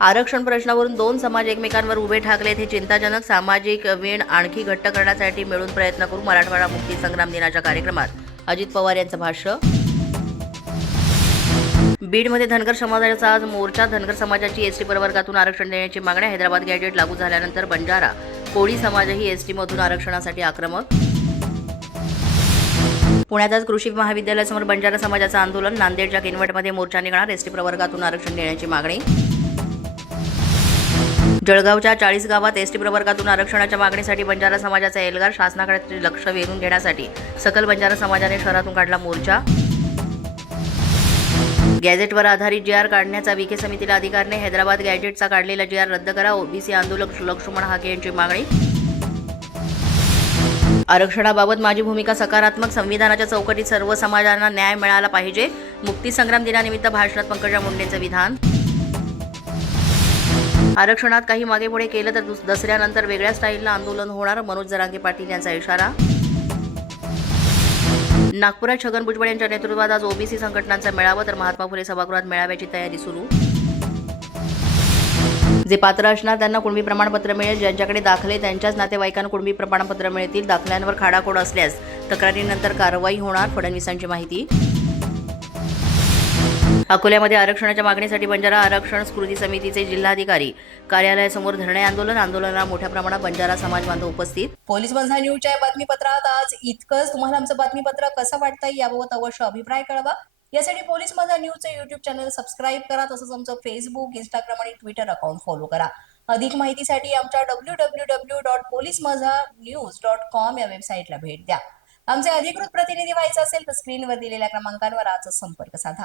आरक्षण प्रश्नावरून दोन समाज एकमेकांवर उभे ठाकलेत हे चिंताजनक सामाजिक वीण आणखी घट्ट करण्यासाठी मिळून प्रयत्न करू मराठवाडा मुक्ती संग्राम दिनाच्या कार्यक्रमात. अजित पवार यांचं भाष्य. बीडमध्ये धनगर समाजाचा आज मोर्चा. धनगर समाजाची एसटी प्रवर्गातून आरक्षण देण्याची मागणी हैदराबाद गॅजेट लागू झाल्यानंतर बंजारा. कोळी समाजही एसटीमधून आरक्षणासाठी आक्रमक. पुण्यात आज कृषी महाविद्यालयासमोर बंजारा समाजाचं आंदोलन. नांदेडच्या किनवटमध्ये मोर्चा निघणार. एसटी प्रवर्गातून आरक्षण देण्याची मागणी. जळगावच्या चाळीस गावात एस टी प्रवर्गातून आरक्षणाच्या मागणीसाठी बंजारा समाजाचा एल्गार शासनाकडे लक्ष वेधून घेण्यासाठी सकल बंजारा समाजाने शहरातून काढला मोर्चा. गॅझेटवर आधारित जी आर काढण्याचा विखे समितीला अधिकारने हैदराबाद गॅजेटचा काढलेला जी आर रद्द करा. ओबीसी आंदोलक लक्ष्मण हाके यांची मागणी. आरक्षणाबाबत माझी भूमिका सकारात्मक. संविधानाच्या चौकटीत सर्व समाजांना न्याय मिळाला पाहिजे. मुक्ती संग्राम दिनानिमित्त भाषणात पंकजा मुंडेंचं विधान. आरक्षणात काही मागे पुढे केलं तर दसऱ्यानंतर वेगळ्या स्टाईलला आंदोलन होणार मनोज जरांगे पाटील यांचा इशारा? नागपुरात छगन भुजबळ यांच्या नेतृत्वात आज ओबीसी संघटनांचा मेळावा तर महात्मा फुले सभागृहात मेळाव्याची तयारी सुरू. जे पात्र असणार त्यांना कुणबी प्रमाणपत्र मिळेल ज्यांच्याकडे दाखले त्यांच्याच नातेवाईकांना कुणबी प्रमाणपत्र मिळतील दाखल्यांवर खाडाखोड असल्यास तक्रारीनंतर कारवाई होणार फडणवीसांची माहिती. अकोल्यामध्ये आरक्षणाच्या मागणीसाठी बंजारा आरक्षण स्कृती समितीचे जिल्हाधिकारी कार्यालयासमोर धरणे आंदोलन आंदोलनाला मोठ्या प्रमाणात बंजारा समाज बांधव उपस्थित. पोलीस बंधा न्यूजच्या बातमीपत्रात आज इतकंच. तुम्हाला आमचं बातमीपत्र कसं वाटतंय याबाबत अवश्य अभिप्राय कळवा. यासाठी पोलीस माझा न्यूजचं युट्यूब चॅनल सबस्क्राईब करा तसंच आमचं फेसबुक इंस्टाग्राम आणि ट्विटर अकाउंट फॉलो करा. अधिक माहितीसाठी आमच्या W W W dot police Majha news dot com या वेबसाईटला भेट द्या. आमचे अधिकृत प्रतिनिधी व्हायचं असेल तर स्क्रीनवर दिलेल्या क्रमांकांवर आजच संपर्क साधा.